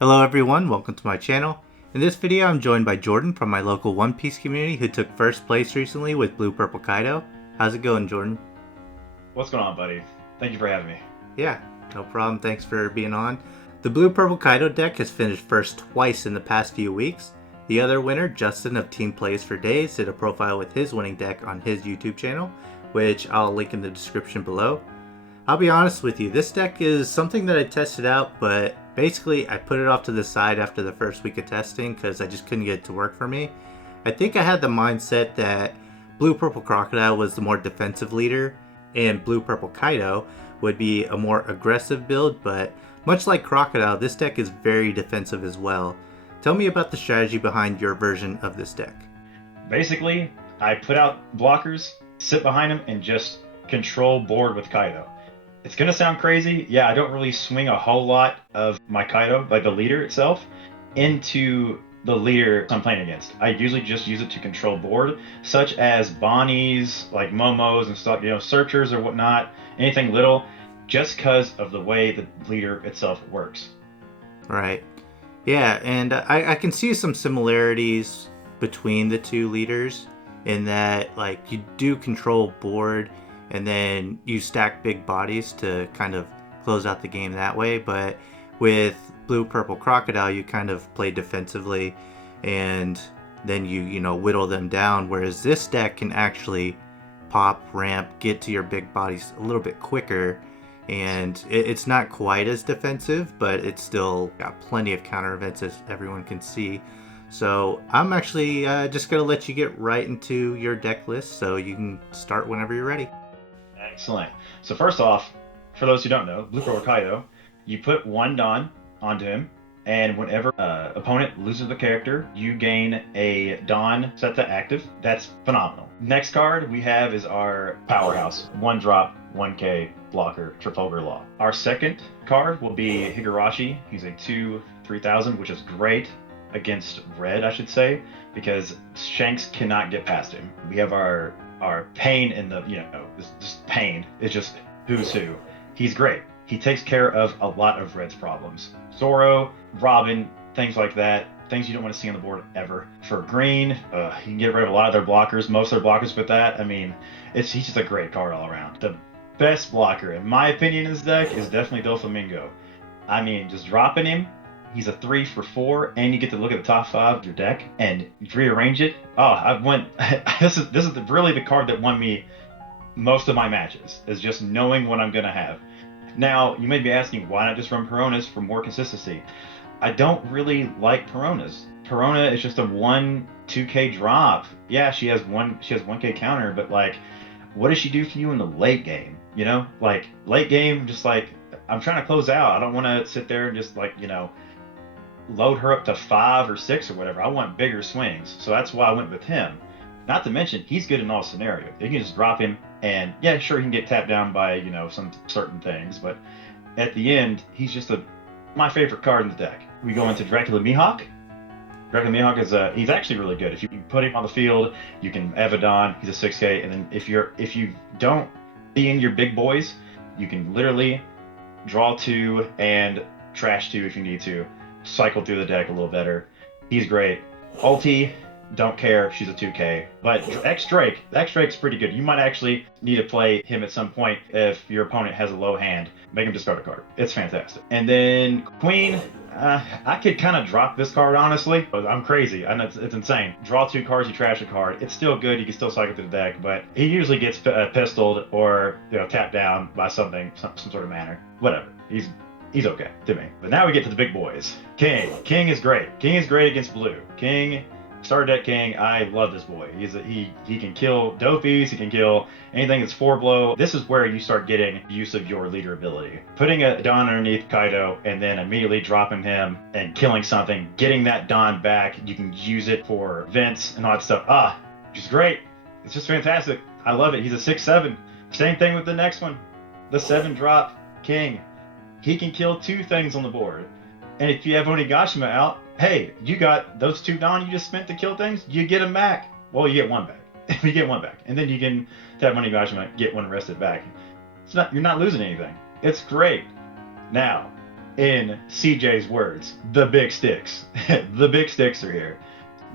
Hello everyone, welcome to my channel. In this video I'm joined by Jordan from my local One Piece community who took first place recently with Blue Purple Kaido. How's it going, Jordan? What's going on, buddy? Thank you for having me. Yeah, no problem, thanks for being on. The Blue Purple Kaido deck has finished first twice in the past few weeks. The other winner, Justin of Team Plays for Days, did a profile with his winning deck on his YouTube channel, which I'll link in the description below. I'll be honest with you, this deck is something that I tested out, but basically I put it off to the side after the first week of testing because I just couldn't get it to work for me. I think I had the mindset that Blue Purple Crocodile was the more defensive leader and Blue Purple Kaido would be a more aggressive build, but much like Crocodile, this deck is very defensive as well. Tell me about the strategy behind your version of this deck. Basically, I put out blockers, sit behind them, and just control board with Kaido. It's gonna sound crazy. Yeah, I don't really swing a whole lot of my Kaido, like the leader itself, into the leader I'm playing against. I usually just use it to control board, such as Bonnies, like Momos and stuff, searchers or whatnot, anything little, just because of the way the leader itself works. Right. Yeah, and I can see some similarities between the two leaders in that, like, you do control board and then you stack big bodies to kind of close out the game that way. But with Blue Purple Crocodile, you kind of play defensively and then you whittle them down. Whereas this deck can actually pop, ramp, get to your big bodies a little bit quicker, and it's not quite as defensive, but it's still got plenty of counter events as everyone can see. So I'm actually just going to let you get right into your deck list so you can start whenever you're ready. Excellent. So first off, for those who don't know, Blue Purple Kaido, you put one Dawn onto him, and whenever opponent loses the character, you gain a Dawn set to active. That's phenomenal. Next card we have is our powerhouse. One drop, 1k blocker, Trafalgar Law. Our second card will be Higurashi. He's a 2/3000, which is great against red, I should say, because Shanks cannot get past him. We have our pain in the, this pain is just who's who. He's great. He takes care of a lot of Red's problems. Zoro, Robin, things like that. Things you don't want to see on the board ever. For green, you can get rid of a lot of their blockers, most of their blockers with that. I mean, he's just a great card all around. The best blocker, in my opinion, in this deck is definitely Doflamingo. I mean, just dropping him, he's a 3/4, and you get to look at the top 5 of your deck and rearrange it. Oh, I went. This is really the card that won me most of my matches. Is just knowing what I'm gonna have. Now you may be asking, why not just run Peronas for more consistency? I don't really like Peronas. Perona is just a 1-2k drop. Yeah, she has 1k counter, but like, what does she do for you in the late game? Like late game, just like I'm trying to close out. I don't want to sit there and just like load her up to 5 or 6 or whatever. I want bigger swings, so that's why I went with him. Not to mention, he's good in all scenarios. You can just drop him, and yeah, sure, he can get tapped down by some certain things, but at the end, he's just my favorite card in the deck. We go into Dracula Mihawk. Dracula Mihawk is he's actually really good. If you put him on the field, you can Evadon. He's a 6k, and then if you don't be in your big boys, you can literally draw 2 and trash 2 if you need to. Cycle through the deck a little better. He's great. Ulti, don't care. She's a 2k. But X-Drake's pretty good. You might actually need to play him at some point if your opponent has a low hand. Make him discard a card. It's fantastic. And then Queen, I could kind of drop this card, honestly. But I'm crazy. I know it's insane. Draw 2 cards, you trash a card. It's still good. You can still cycle through the deck, but he usually gets pistoled or tapped down by some sort of manner. Whatever. He's okay to me. But now we get to the big boys. King. King is great. King is great against blue. King, starter deck King, I love this boy. He can kill dopies, he can kill anything that's 4-blow. This is where you start getting use of your leader ability. Putting a Don underneath Kaido and then immediately dropping him and killing something, getting that Don back, you can use it for vents and all that stuff. Which is great. It's just fantastic. I love it. He's a 6/7. Same thing with the next one. The 7-drop King. He can kill 2 things on the board. And if you have Onigashima out, hey, you got those 2 Dawn you just spent to kill things, you get them back. Well, you get 1 back. You get 1 back. And then you can tap Onigashima, get 1 rested back. You're not losing anything. It's great. Now, In CJ's words, the big sticks. The big sticks are here.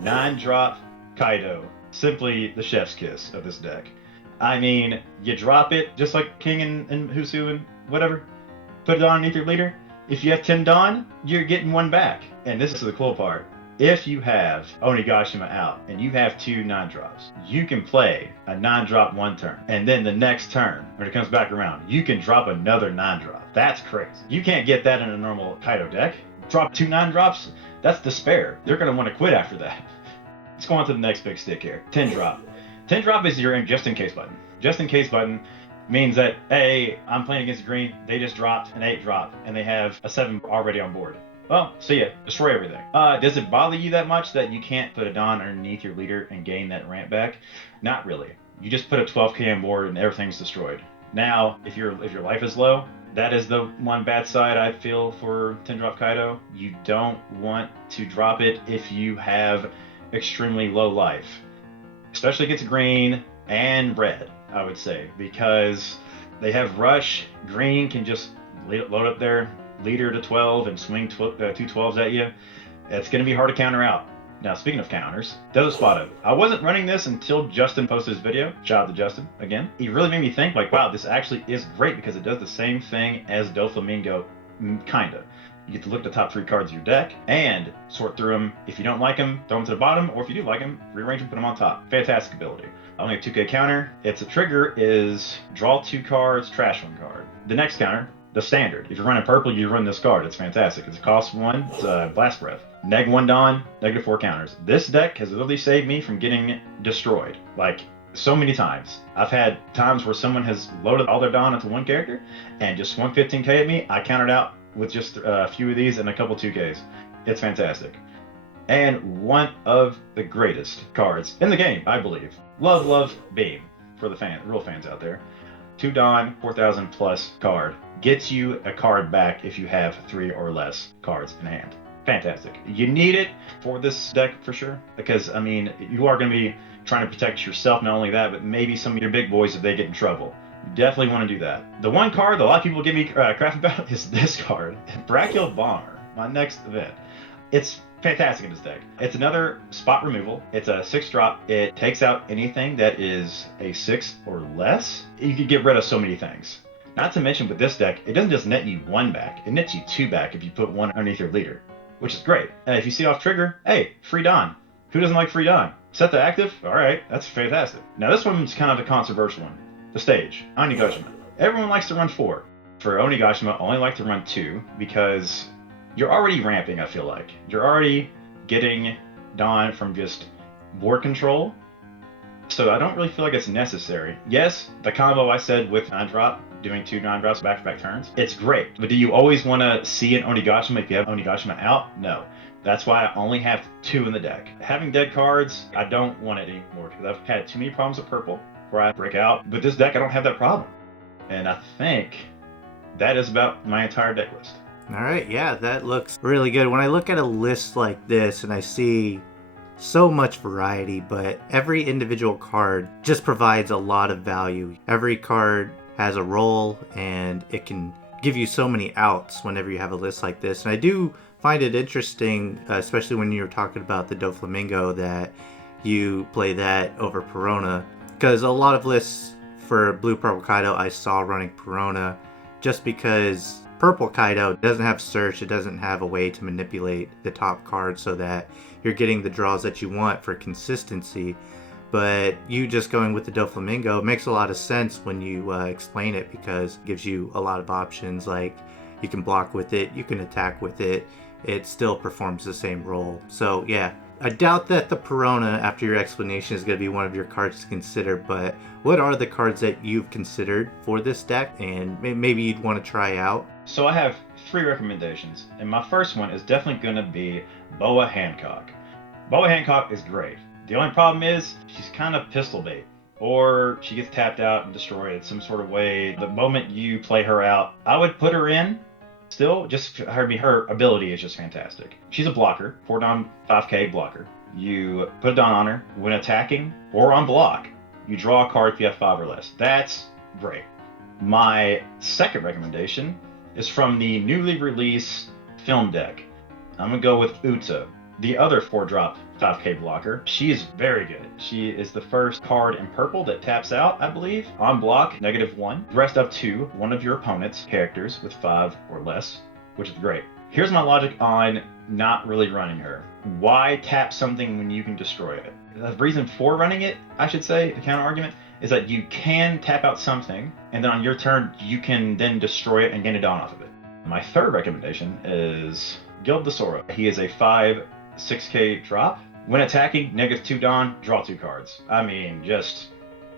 9-drop Kaido. Simply the chef's kiss of this deck. I mean, you drop it, just like King and Husu and whatever. Put it on underneath your leader. If you have 10 Dawn, you're getting one back. And this is the cool part. If you have Onigashima out and you have 2 9-drops, you can play a 9-drop one turn. And then the next turn, when it comes back around, you can drop another 9-drop. That's crazy. You can't get that in a normal Kaido deck. Drop 2 9-drops, that's despair. They're going to want to quit after that. Let's go on to the next big stick here. 10-drop. 10-drop is your just in case button. Just in case button means that, hey, I'm playing against green, they just dropped an 8-drop, and they have a 7 already on board. Well, see ya. Destroy everything. Does it bother you that much that you can't put a Dawn underneath your leader and gain that ramp back? Not really. You just put a 12k on board and everything's destroyed. Now, if your life is low, that is the one bad side I feel for 10-drop Kaido. You don't want to drop it if you have extremely low life. Especially against green and red, I would say, because they have rush. Green can just load up their leader to 12 and swing 2 12s at you. It's going to be hard to counter out. Now, speaking of counters, Desert Spotted. I wasn't running this until Justin posted his video. Shout out to Justin again. He really made me think, like, wow, this actually is great because it does the same thing as Doflamingo, kinda. You get to look at the top 3 cards of your deck and sort through them. If you don't like them, throw them to the bottom, or if you do like them, rearrange them, put them on top. Fantastic ability. Only a 2k counter. Its trigger is draw 2 cards, trash 1 card. The next counter, the standard. If you're running purple, you run this card. It's fantastic. It's a cost 1. It's a Blast Breath. Neg 1 Dawn, -4 counters. This deck has literally saved me from getting destroyed. Like, so many times. I've had times where someone has loaded all their Dawn into one character and just swung 15k at me. I countered out with just a few of these and a couple 2ks. It's fantastic. And one of the greatest cards in the game, I believe. Love Beam for the real fans out there. 2 Dawn, 4,000 plus card. Gets you a card back if you have 3 or less cards in hand. Fantastic. You need it for this deck for sure, because, I mean, you are going to be trying to protect yourself, not only that, but maybe some of your big boys if they get in trouble. You definitely want to do that. The one card that a lot of people give me crap about is this card, Brachial Bomber, my next event. It's fantastic in this deck. It's another spot removal. It's a 6-drop. It takes out anything that is a 6 or less. You could get rid of so many things. Not to mention with this deck, it doesn't just net you 1 back, it nets you 2 back if you put 1 underneath your leader, which is great. And if you see off trigger, hey, free Dawn. Who doesn't like free Dawn? Set to active? Alright, that's fantastic. Now this one's kind of a controversial one. The stage, Onigashima. Everyone likes to run 4. For Onigashima, I only like to run 2 because you're already ramping, I feel like. You're already getting Dawn from just board control. So I don't really feel like it's necessary. Yes, the combo I said with 9-drop, doing 2 9-drops back-to-back turns, it's great. But do you always want to see an Onigashima if you have Onigashima out? No. That's why I only have 2 in the deck. Having dead cards, I don't want it anymore because I've had too many problems with purple where I break out. With this deck, I don't have that problem. And I think that is about my entire deck list. All right, yeah, that looks really good. When I look at a list like this and I see so much variety, but every individual card just provides a lot of value. Every card has a role and it can give you so many outs whenever you have a list like this. And I do find it interesting, especially when you're talking about the Doflamingo, that you play that over Perona, because a lot of lists for Blue Purple Kaido I saw running Perona just because Purple Kaido doesn't have search, it doesn't have a way to manipulate the top card so that you're getting the draws that you want for consistency. But you just going with the Doflamingo makes a lot of sense when you explain it, because it gives you a lot of options. Like, you can block with it, you can attack with it, it still performs the same role. So yeah, I doubt that the Perona, after your explanation, is going to be one of your cards to consider, but what are the cards that you've considered for this deck and maybe you'd want to try out? So I have 3 recommendations, and my first one is definitely going to be Boa Hancock. Boa Hancock is great. The only problem is she's kind of pistol bait, or she gets tapped out and destroyed in some sort of way. The moment you play her out, I would put her in. Still, just her ability is just fantastic. She's a blocker, 4 Dawn, 5k blocker. You put a Dawn on her when attacking or on block. You draw a card if you have 5 or less. That's great. My second recommendation is from the newly released film deck. I'm going to go with Uta, the other 4-drop 5k blocker. She is very good. She is the first card in purple that taps out, I believe. On block, -1. Rest up to one of your opponent's characters with 5 or less, which is great. Here's my logic on not really running her. Why tap something when you can destroy it? The reason for running it, I should say, the counter argument, is that you can tap out something, and then on your turn, you can then destroy it and gain a Dawn off of it. My third recommendation is Decklist Zoro. He is a 5/6k drop. When attacking, -2 Dawn, draw 2 cards. I mean, just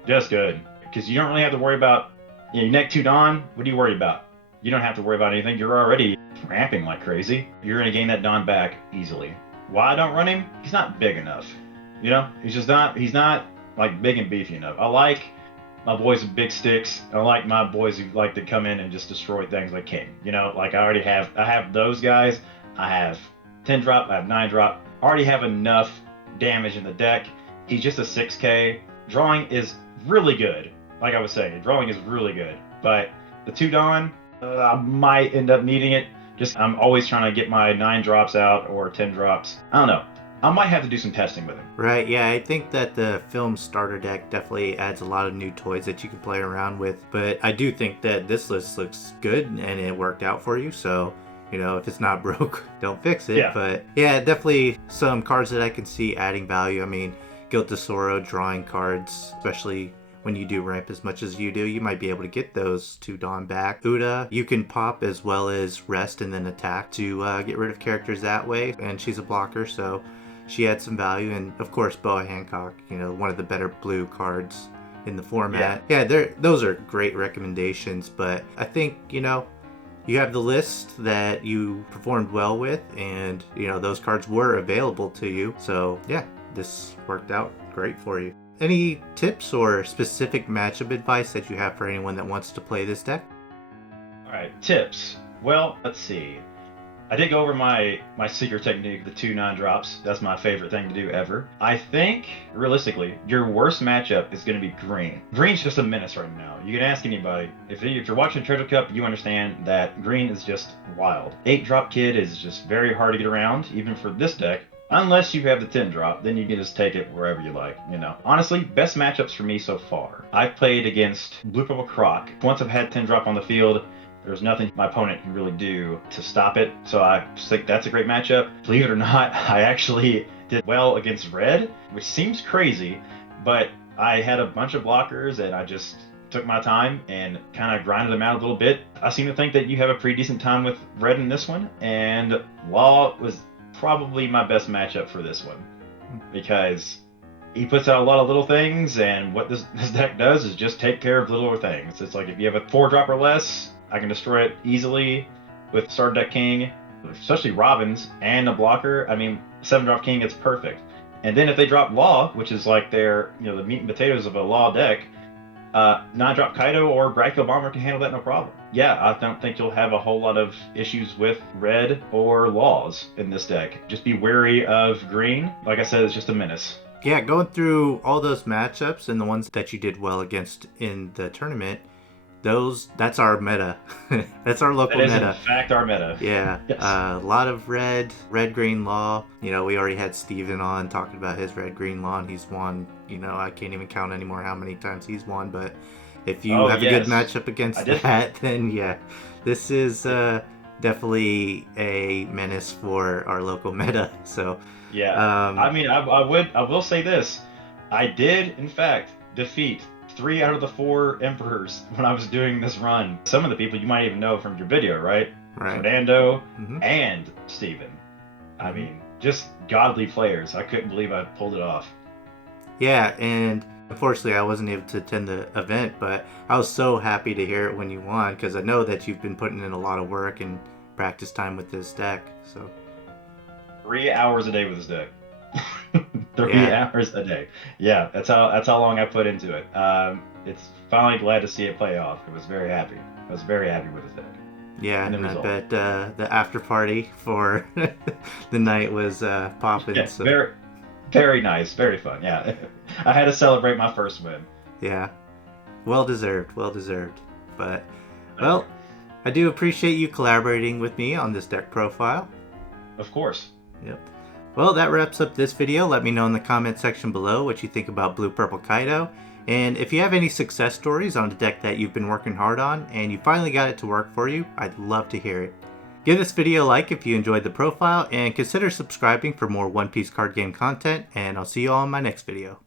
good. Because you don't really have to worry about, you neg 2 Dawn, what do you worry about? You don't have to worry about anything. You're already ramping like crazy. You're going to gain that Dawn back easily. Why I don't run him? He's not big enough. You know, he's not like big and beefy enough. I like my boys with big sticks. I like my boys who like to come in and just destroy things like King. You know, like I have those guys. I have 10 drop, I have 9 drop. I already have enough damage in the deck. He's just a 6k. Drawing is really good. Like I was saying, drawing is really good. But the 2 Dawn, I might end up needing it. I'm always trying to get my 9 drops out or 10 drops. I don't know. I might have to do some testing with him. Right, yeah, I think that the film starter deck definitely adds a lot of new toys that you can play around with. But I do think that this list looks good and it worked out for you. So, you know, if it's not broke, don't fix it. Yeah. But yeah, definitely some cards that I can see adding value. I mean, Decklist Zoro drawing cards, especially when you do ramp as much as you do, you might be able to get those 2 Dawn back. Uta, you can pop as well as rest and then attack to get rid of characters that way. And she's a blocker, so she adds some value. And of course, Boa Hancock, you know, one of the better blue cards in the format. Yeah, those are great recommendations. But I think, you know, you have the list that you performed well with, and, you know, those cards were available to you. So yeah, this worked out great for you. Any tips or specific matchup advice that you have for anyone that wants to play this deck? All right, tips. Well, let's see. I did go over my secret technique, the 2 9-drops. That's my favorite thing to do ever. I think, realistically, your worst matchup is going to be green. Green's just a menace right now. You can ask anybody. If you're watching Treasure Cup, you understand that green is just wild. 8-drop kid is just very hard to get around, even for this deck. Unless you have the 10 drop, then you can just take it wherever you like, you know. Honestly, best matchups for me so far. I've played against Blurple Kaido. Once I've had 10 drop on the field, there's nothing my opponent can really do to stop it. So I think that's a great matchup. Believe it or not, I actually did well against Red, which seems crazy, but I had a bunch of blockers and I just took my time and kind of grinded them out a little bit. I seem to think that you have a pretty decent time with Red in this one, and Law was probably my best matchup for this one because he puts out a lot of little things, and what this deck does is just take care of little things. It's like if you have a 4-drop or less, I can destroy it easily with Starter Deck King, especially Robins and a blocker. I mean, 7-drop King is perfect. And then if they drop Law, which is like their, you know, the meat and potatoes of a Law deck, 9-drop Kaido or Bracco Bomber can handle that no problem. Yeah, I don't think you'll have a whole lot of issues with Red or Laws in this deck. Just be wary of green. Like I said, it's just a menace. Yeah, going through all those matchups and the ones that you did well against in the tournament, that's our meta. That's our local meta. That is in fact our meta. Yeah. Yes. A lot of red, green Law. You know, we already had Steven on talking about his red, green Law, and he's won. You know, I can't even count anymore how many times he's won, but if you have a good matchup against that, then yeah, this is definitely a menace for our local meta. So yeah, I mean, I will say this. I did, in fact, defeat 3 out of the 4 emperors when I was doing this run. Some of the people you might even know from your video, right? Fernando and Steven. I mean, just godly players. I couldn't believe I pulled it off. Yeah, and unfortunately I wasn't able to attend the event, but I was so happy to hear it when you won, because I know that you've been putting in a lot of work and practice time with this deck. So 3 hours a day with this deck. 3 hours a day. Yeah, that's how long I put into it. It's finally glad to see it play off. I was very happy. I was very happy with this deck. Yeah, and I bet the after party for the night was popping. Yeah, so. very, very nice, very fun. Yeah, I had to celebrate my first win. Yeah, well deserved. But well, I do appreciate you collaborating with me on this deck profile. Of course. Yep. Well, that wraps up this video. Let me know in the comment section below what you think about Blue Purple Kaido. And if you have any success stories on a deck that you've been working hard on and you finally got it to work for you, I'd love to hear it. Give this video a like if you enjoyed the profile, and consider subscribing for more One Piece card game content, and I'll see you all in my next video.